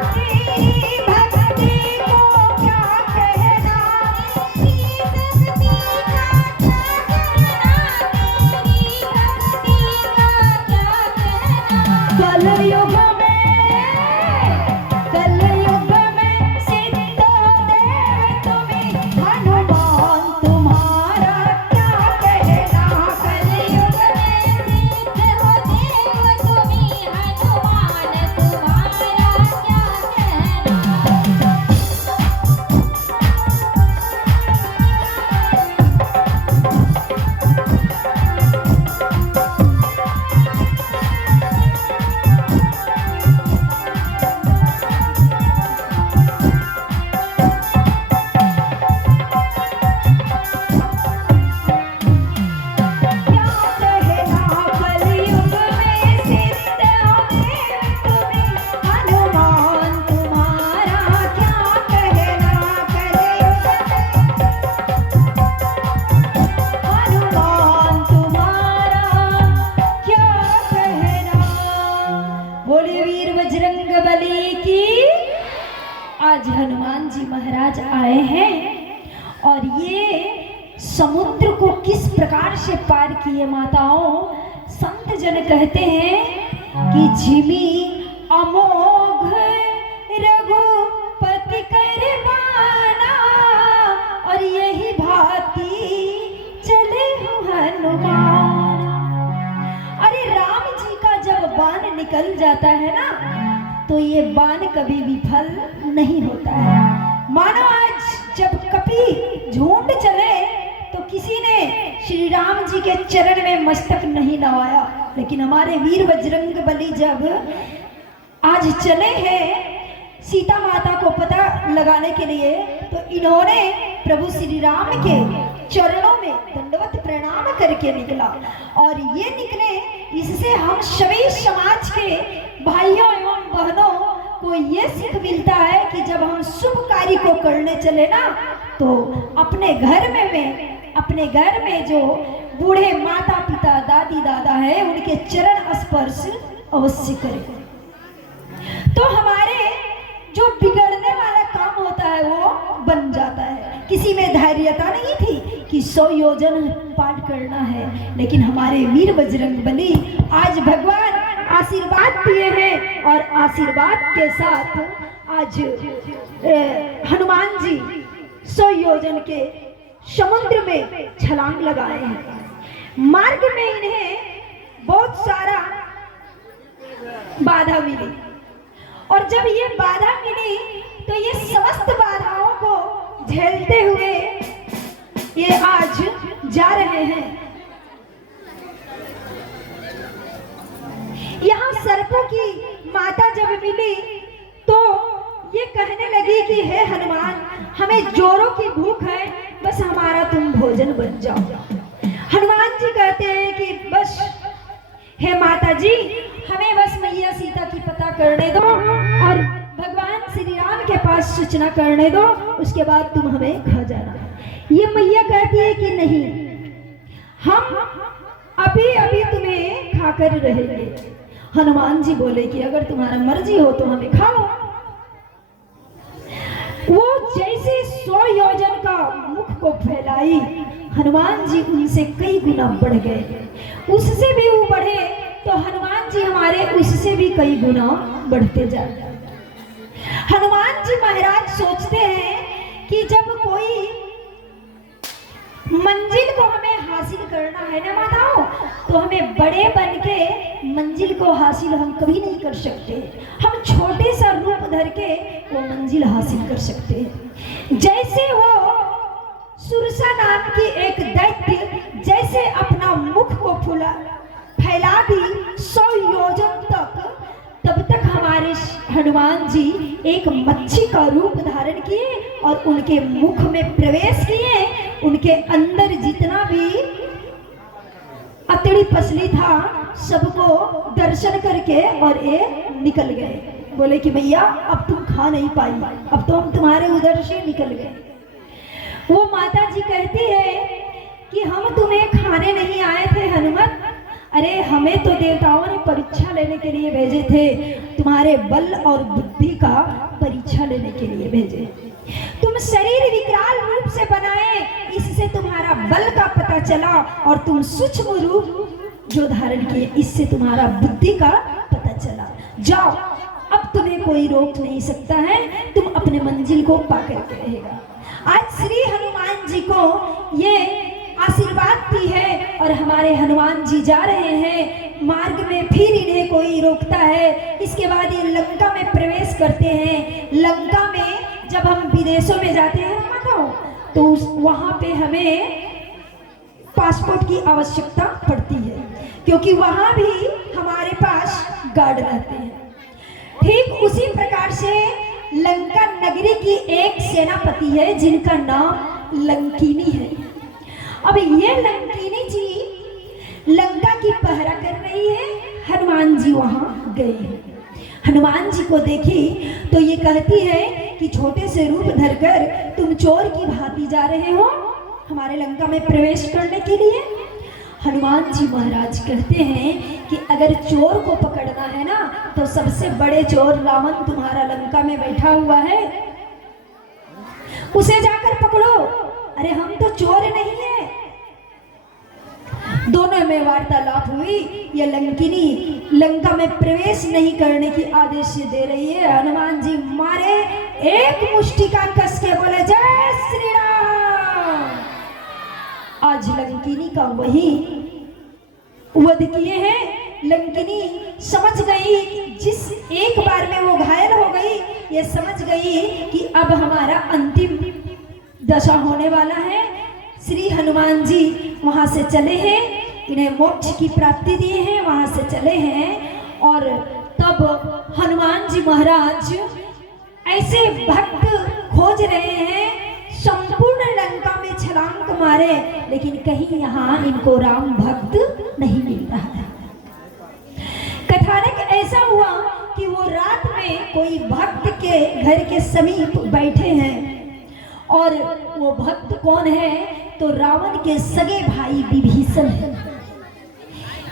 आज हनुमान जी महाराज आए हैं और ये समुद्र को किस प्रकार से पार किए माताओं। संत जन कहते हैं कि झिमी अमोघ रघुपति करवाना और यही भांति चले हनुमान। अरे राम जी का जब बाण निकल जाता है ना तो ये बाण कभी विफल नहीं होता है। मानो आज जब कपी झूठ चले तो किसी ने श्री राम जी के चरण में मस्तक नहीं नवाया, लेकिन हमारे वीर बजरंग बली जब आज चले हैं सीता माता को पता लगाने के लिए तो इन्होंने प्रभु श्री राम के चरणों में दंडवत प्रणाम करके निकला। और ये निकले, इससे हम सभी समाज के भाइयों एवं बहनों को ये सीख मिलता है कि जब हम शुभ कार्य को करने चले ना तो अपने घर में जो बूढ़े माता पिता दादी दादा है उनके चरण स्पर्श अवश्य करें। तो हमारे जो बिगड़ने वाला काम होता है वो बन जाता है। किसी में धैर्यता नहीं थी कि 100 योजन पाठ करना है, लेकिन हमारे वीर बजरंग बली आज भगवान आशीर्वाद दिए हैं और आशीर्वाद के साथ आज हनुमान जी 100 योजन के समुद्र में छलांग लगाए हैं। मार्ग में इन्हें बहुत सारा बाधा मिली और जब ये बाधा मिली तो ये समस्त बाधाओं को झेलते हुए ये आज जा रहे हैं। यहाँ सर्पों की माता जब मिली तो ये कहने लगी कि हे हनुमान, हमें जोरों की भूख है, बस हमारा तुम भोजन बन जाओ। हनुमान जी कहते हैं कि बस हे माता जी, हमें बस मैया सीता की पता करने दो और भगवान श्री राम के पास सूचना करने दो, उसके बाद तुम हमें खा जाना। ये मैया कहती है कि नहीं, हम अभी अभी तुम्हें खाकर रहेंगे। हनुमान जी बोले कि अगर तुम्हारा मर्जी हो तो हमें खाओ। वो जैसे 100 योजन का मुख को फैलाई, हनुमान जी उनसे कई गुना बढ़ गए। उससे भी वो बढ़े तो हनुमान जी हमारे उससे भी कई गुना बढ़ते जाते। हनुमान जी महाराज सोचते हैं कि जब कोई मंजिल को हमें हासिल करना है ना माताओं, तो हमें बड़े बन के मंजिल को हासिल हम कभी नहीं कर सकते। हम छोटे सा रूप धर के वो मंजिल हासिल कर सकते हैं। जैसे वो सुरसा नाम की एक दैत्य जैसे अपना मुख को फैला दी 100 योजन तक, तब तक हमारे हनुमान जी एक मच्छी का रूप धारण किए और उनके मुख में प्रवेश किए। उनके अंदर जितना भी अतड़ी पसली था सबको दर्शन करके और ये निकल गए। बोले कि भैया अब तुम खा नहीं पाई, अब तो हम तुम्हारे उधर से निकल गए। वो माता जी कहती है कि हम तुम्हें खाने नहीं आए थे हनुमत, अरे हमें तो देवताओं ने परीक्षा लेने के लिए भेजे थे, तुम्हारे बल और बुद्धि का परीक्षा लेने के लिए भेजे। तुम शरीर विकराल रूप से बनाए, इससे तुम्हारा बल का पता चला, और तुम सूक्ष्म रूप जो धारण किए, इससे तुम्हारा बुद्धि का पता चला। जाओ, अब तुम्हें कोई रोक नहीं सकता है, तुम अपने मंजिल को पा करके रहेगा। आज श्री हनुमान जी को ये आशीर्वाद दी है, और हमारे हनुमान जी जा रहे हैं, मार्ग में फिर इन्हें कोई रोकता है। इसके बाद ये लंका में प्रवेश करते हैं। लंका में जब हम विदेशों में जाते हैं माताओं, तो वहाँ पे हमें पासपोर्ट की आवश्यकता पड़ती है, क्योंकि वहाँ भी हमारे पास गार्ड रहते हैं। ठीक उसी प्रकार से लंका नगरी की एक सेनापति है जिनका नाम लंकिनी है। अब ये लंकिनी जी लंका की पहरा कर रही है, हनुमान जी वहां गए हैं। हनुमान जी को देखी तो ये कहती है कि छोटे से रूप धरकर तुम चोर की भांति जा रहे हो हमारे लंका में प्रवेश करने के लिए। हनुमान जी महाराज कहते हैं कि अगर चोर को पकड़ना है ना, तो सबसे बड़े चोर रावण तुम्हारा लंका में बैठा हुआ है, उसे जाकर पकड़ो। अरे हम तो चोर नहीं है। दोनों में वार्तालाप हुई। ये लंकिनी लंका में प्रवेश नहीं करने की आदेश दे रही है। हनुमान जी मारे एक मुष्टिका कस के बोले, जय श्री राम। आज लंकिनी का वही वध किए हैं। लंकिनी समझ गई, जिस एक बार में वो घायल हो गई, ये समझ गई कि अब हमारा अंतिम दशा होने वाला है। श्री हनुमान जी वहां से चले हैं, इन्हें मोक्ष की प्राप्ति दिए हैं, वहां से चले हैं। और तब हनुमान जी महाराज ऐसे भक्त खोज रहे हैं, संपूर्ण लंका में छलांग मारे, लेकिन कहीं यहाँ इनको राम भक्त नहीं मिल रहा है। कथानक ऐसा हुआ कि वो रात में कोई भक्त के घर के समीप बैठे हैं, और वो भक्त कौन है, तो रावण के सगे भाई विभीषण है।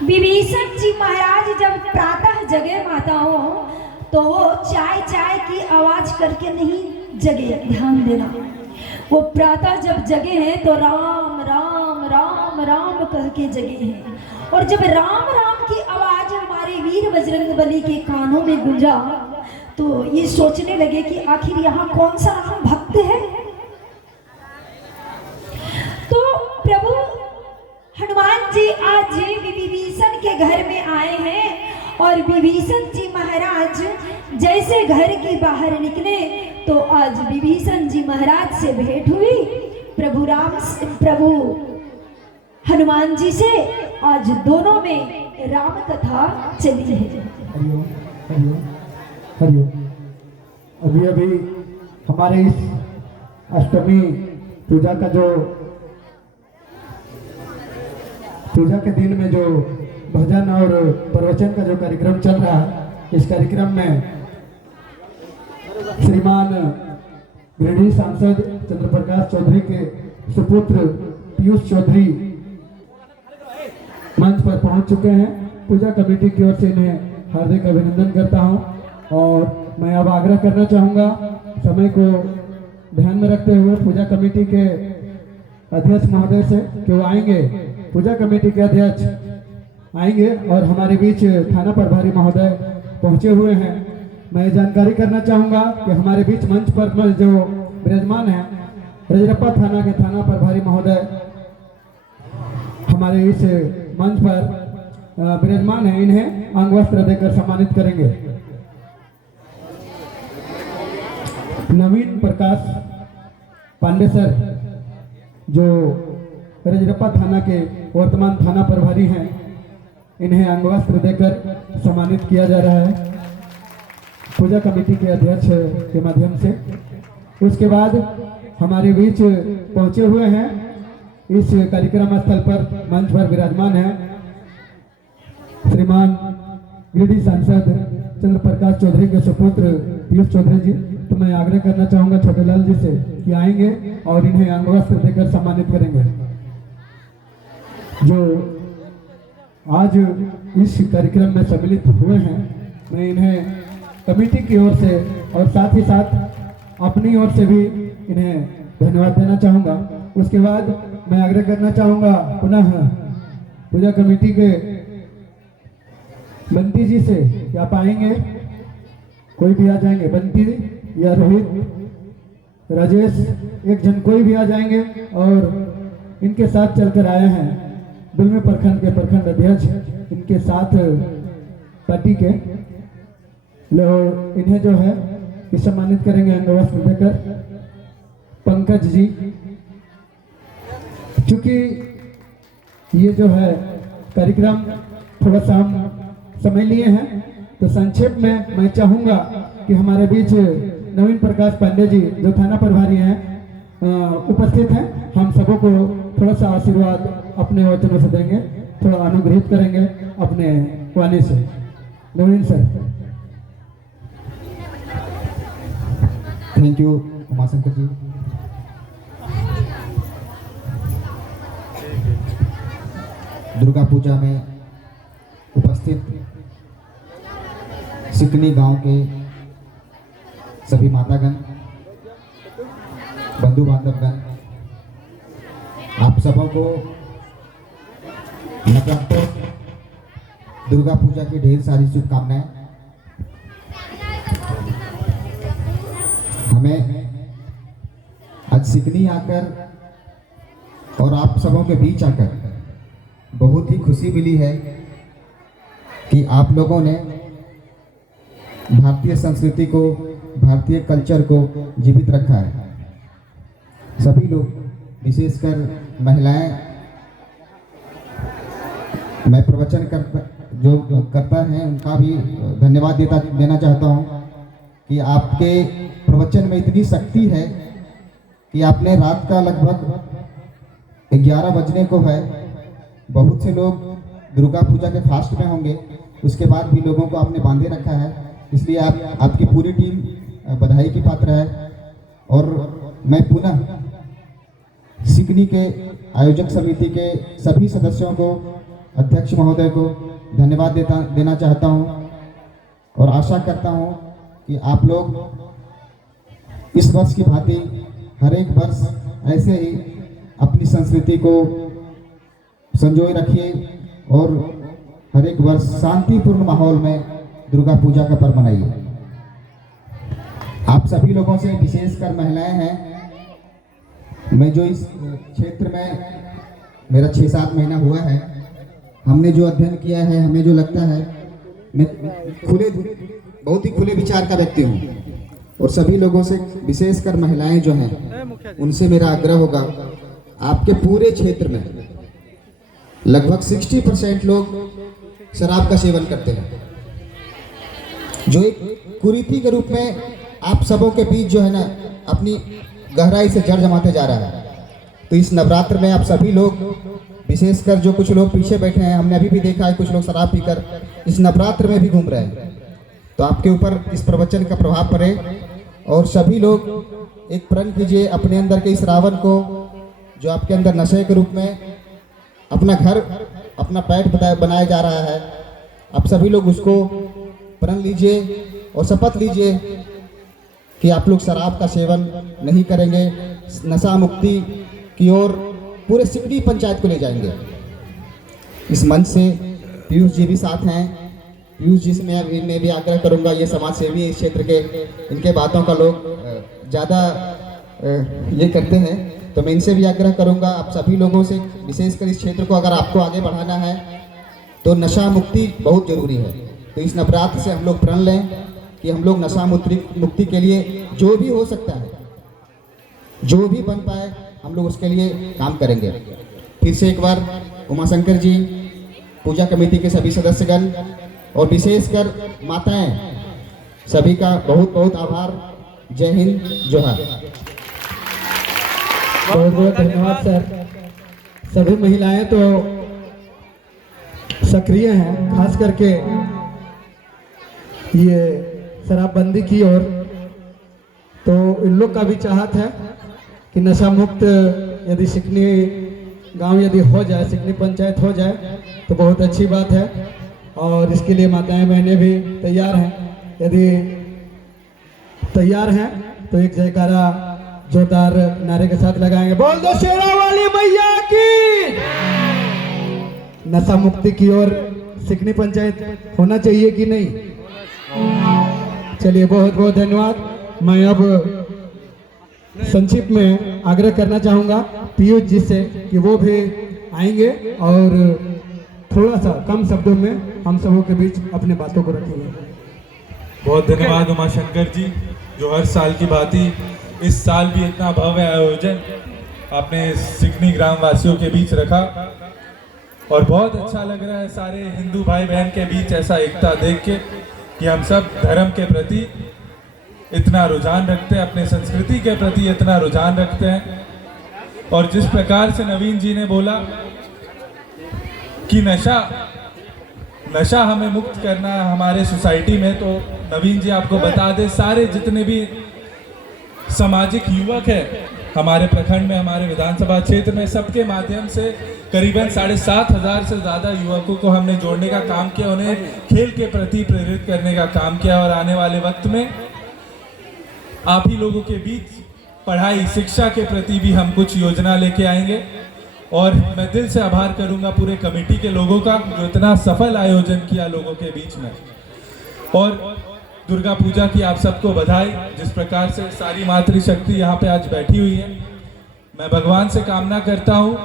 विभीषण जी महाराज जब प्रातः जगे माताओं, तो वो चाय चाय की आवाज करके नहीं जगे, ध्यान देना। वो प्रातः जब जगे हैं तो राम राम राम राम कह के जगे हैं। और जब राम राम की आवाज हमारे वीर बजरंगबली के कानों में गूंजा, तो ये सोचने लगे कि आखिर यहाँ कौन सा राम भक्त है। तो प्रभु हनुमान जी आज विभीषण के घर में आए हैं, और विभीषण जी महाराज जैसे घर के बाहर निकले, तो आज विभीषण जी महाराज से भेंट हुई प्रभु हनुमान जी से। आज दोनों में राम कथा चली है। हरिओम हरिओम हरिओम। अभी अभी हमारे इस अष्टमी पूजा के दिन में जो भजन और प्रवचन का जो कार्यक्रम चल रहा है, इस कार्यक्रम में श्रीमान गिरिडीह सांसद चंद्रप्रकाश चौधरी के सुपुत्र पीयूष चौधरी मंच पर पहुंच चुके हैं। पूजा कमेटी की ओर से इन्हें हार्दिक अभिनंदन करता हूं, और मैं अब आग्रह करना चाहूंगा समय को ध्यान में रखते हुए पूजा कमेटी के अध्यक्ष महोदय से कि वो आएंगे, पूजा कमेटी के अध्यक्ष आएंगे, और हमारे बीच थाना प्रभारी महोदय पहुंचे हुए हैं। मैं जानकारी करना चाहूंगा कि हमारे बीच मंच पर जो विराजमान है, रजरप्पा थाना के थाना प्रभारी महोदय हमारे इस मंच पर विराजमान है। इन्हें अंग वस्त्र देकर सम्मानित करेंगे। नवीन प्रकाश पांडे सर, जो रजरप्पा थाना के वर्तमान थाना प्रभारी हैं, इन्हें अंग वस्त्र देकर सम्मानित किया जा रहा है पूजा कमेटी के अध्यक्ष के माध्यम से। उसके बाद हमारे बीच पहुंचे हुए हैं, इस कार्यक्रम स्थल पर मंच पर विराजमान है श्रीमान गिरिडीह सांसद चंद्रप्रकाश चौधरी के सुपुत्र पीयूष चौधरी जी। तो मैं आग्रह करना चाहूंगा छोटेलाल जी से कि आएंगे और इन्हें अंग वस्त्र देकर सम्मानित करेंगे। जो आज इस कार्यक्रम में सम्मिलित हुए हैं, मैं इन्हें कमेटी की ओर से और साथ ही साथ अपनी ओर से भी इन्हें धन्यवाद देना चाहूँगा। उसके बाद मैं आग्रह करना चाहूँगा पुनः पूजा कमेटी के बंटी जी से, क्या पाएंगे, कोई भी आ जाएंगे, बंटी या रोहित, राजेश, एक जन कोई भी आ जाएंगे। और इनके साथ चलकर आए हैं दुलमी प्रखंड के प्रखंड अध्यक्ष, इनके साथ पार्टी के लोग, इन्हें जो है ये सम्मानित करेंगे अंगवस्त्र देकर। पंकज जी, क्योंकि ये जो है कार्यक्रम थोड़ा सा हम समय लिए हैं, तो संक्षेप में मैं चाहूँगा कि हमारे बीच नवीन प्रकाश पांडे जी जो थाना प्रभारी हैं उपस्थित हैं, हम सबों को थोड़ा सा आशीर्वाद अपने वचनों से देंगे, थोड़ा अनुग्रहित करेंगे अपने वाणी से। नवीन सर। थैंक यू उमाशंकर जी। दुर्गा पूजा में उपस्थित सिकनी गांव के सभी मातागण, बंधु बांधवगण, आप सबों को नवरात्र दुर्गा पूजा की ढेर सारी शुभकामनाएं। हमें आज सिकनी आकर और आप सबों के बीच आकर बहुत ही खुशी मिली है कि आप लोगों ने भारतीय संस्कृति को, भारतीय कल्चर को जीवित रखा है। सभी लोग, विशेषकर महिलाएं, मैं प्रवचन जो करता है उनका भी धन्यवाद देना चाहता हूं कि आपके प्रवचन में इतनी शक्ति है कि आपने रात का लगभग 11 बजने को है, बहुत से लोग दुर्गा पूजा के फास्ट में होंगे, उसके बाद भी लोगों को आपने बांधे रखा है, इसलिए आपकी पूरी टीम बधाई की पात्र है। और मैं पुनः सिकनी के आयोजक समिति के सभी सदस्यों को, अध्यक्ष महोदय को धन्यवाद देना चाहता हूं और आशा करता हूं कि आप लोग इस वर्ष की भांति हर एक वर्ष ऐसे ही अपनी संस्कृति को संजोए रखिए और हर एक वर्ष शांतिपूर्ण माहौल में दुर्गा पूजा का पर्व मनाइए। आप सभी लोगों से, विशेषकर महिलाएं हैं, मैं जो इस क्षेत्र में मेरा 6-7 महीना हुआ है, हमने जो अध्ययन किया है, हमें जो लगता है, मैं बहुत ही खुले विचार का व्यक्ति हूँ और सभी लोगों से, विशेषकर महिलाएं जो हैं, उनसे मेरा आग्रह होगा, आपके पूरे क्षेत्र में लगभग 60% लोग शराब का सेवन करते हैं, जो एक कुरीति के रूप में आप सबों के बीच जो है ना अपनी गहराई से जड़ जमाते जा रहा है। तो इस नवरात्र में आप सभी लोग, विशेषकर जो कुछ लोग पीछे बैठे हैं, हमने अभी भी देखा है कुछ लोग शराब पीकर इस नवरात्र में भी घूम रहे हैं, तो आपके ऊपर इस प्रवचन का प्रभाव पड़े और सभी लोग एक प्रण कीजिए अपने अंदर के इस रावण को, जो आपके अंदर नशे के रूप में अपना घर, अपना पैठ बनाया जा रहा है, आप सभी लोग उसको प्रण लीजिए और शपथ लीजिए कि आप लोग शराब का सेवन नहीं करेंगे, नशा मुक्ति की ओर पूरे सिकनी पंचायत को ले जाएंगे। इस मंच से पीयूष जी भी साथ हैं, पीयूष जी से मैं भी आग्रह करूंगा, ये समाज सेवी इस क्षेत्र के, इनके बातों का लोग ज़्यादा ये करते हैं, तो मैं इनसे भी आग्रह करूंगा आप सभी लोगों से, विशेषकर इस क्षेत्र को अगर आपको आगे बढ़ाना है तो नशा मुक्ति बहुत जरूरी है। तो इस नवरात्र से हम लोग प्रण लें कि हम लोग नशा मुक्ति के लिए जो भी हो सकता है, जो भी बन पाए, हम लोग उसके लिए काम करेंगे। फिर से एक बार उमाशंकर जी, पूजा कमेटी के सभी सदस्यगण और विशेषकर माताएं, सभी का बहुत बहुत आभार। जय हिंद, जोहार। बहुत बहुत धन्यवाद सर। सभी महिलाएं तो सक्रिय हैं, खास करके ये शराबबंदी की ओर, तो इन लोग का भी चाहत है कि नशा मुक्त यदि सिकनी गांव यदि हो जाए, सिकनी पंचायत हो जाए तो बहुत अच्छी बात है। और इसके लिए माताएं बहनें भी तैयार हैं। यदि तैयार हैं तो एक जयकारा जोरदार नारे के साथ लगाएंगे। बोल दो शेरा वाली मैया की। नशा मुक्ति की ओर सिकनी पंचायत होना चाहिए कि नहीं? चलिए, बहुत बहुत धन्यवाद। मैं अब संक्षिप्त में आग्रह करना चाहूँगा पीयूष जी से कि वो भी आएंगे और थोड़ा सा कम शब्दों में हम सबों के बीच अपने बातों को रखेंगे। बहुत धन्यवाद उमाशंकर जी, जो हर साल की भांति इस साल भी इतना भव्य आयोजन आपने सिकनी ग्राम वासियों के बीच रखा और बहुत अच्छा लग रहा है सारे हिंदू भाई बहन के बीच ऐसा एकता देख के कि हम सब धर्म के प्रति इतना रुझान रखते हैं, अपने संस्कृति के प्रति इतना रुझान रखते हैं। और जिस प्रकार से नवीन जी ने बोला कि नशा हमें मुक्त करना है हमारे सोसाइटी में, तो नवीन जी आपको बता दें सारे जितने भी सामाजिक युवक हैं हमारे प्रखंड में, हमारे विधानसभा क्षेत्र में, सबके माध्यम से करीबन 7,500 से ज़्यादा युवकों को हमने जोड़ने का काम किया, उन्हें खेल के प्रति प्रेरित करने का काम किया। और आने वाले वक्त में आप ही लोगों के बीच पढ़ाई शिक्षा के प्रति भी हम कुछ योजना लेके आएंगे। और मैं दिल से आभार करूंगा पूरे कमेटी के लोगों का जो इतना सफल आयोजन किया लोगों के बीच में। और दुर्गा पूजा की आप सबको बधाई। जिस प्रकार से सारी मातृशक्ति यहाँ पे आज बैठी हुई है, मैं भगवान से कामना करता हूँ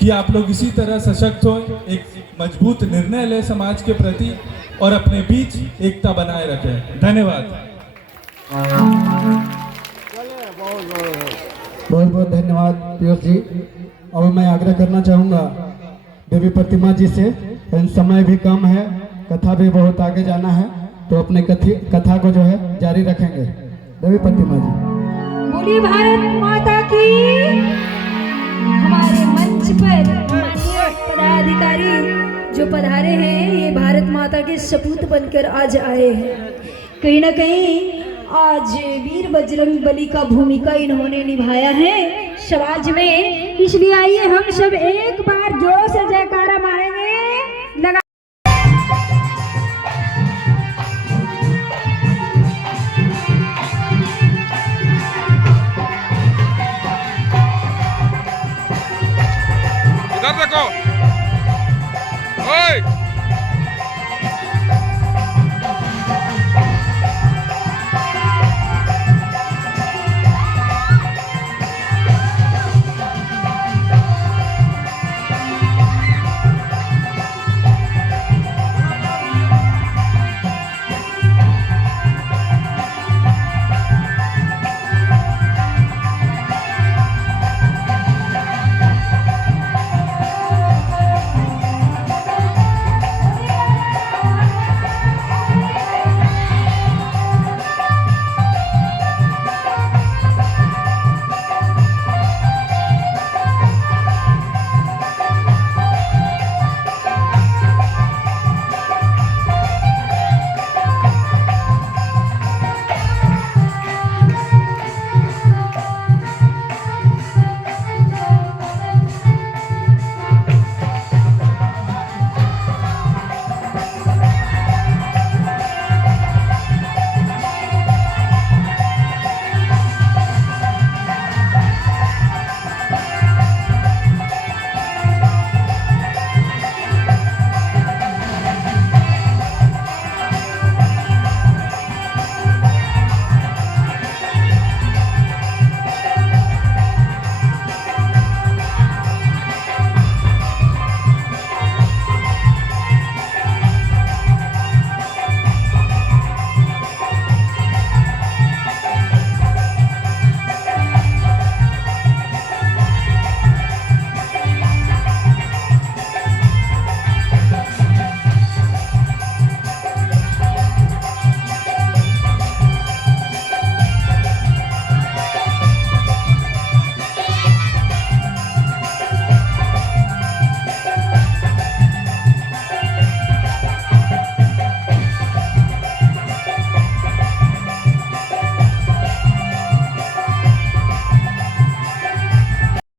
कि आप लोग इसी तरह सशक्त हो, एक मजबूत निर्णय ले समाज के प्रति और अपने बीच एकता बनाए रखें। धन्यवाद। बहुत बहुत धन्यवाद पीयूष जी। अब मैं आग्रह करना चाहूँगा देवी प्रतिमा जी से, समय भी कम है, कथा भी बहुत आगे जाना है, तो अपने कथा को जो है जारी रखेंगे। देवी प्रतिमा जी। बोलिए भारत माता की। हमारे मंच पर माननीय पदाधिकारी जो पधारे हैं, ये भारत माता के सपूत बनकर आज आए हैं। कहीं ना कहीं आज वीर बजरंग बली का भूमिका इन्होंने निभाया है समाज में, इसलिए आइए हम सब एक बार जोरों से जयकारा मारेंगे। लगा इधर देखो, ओए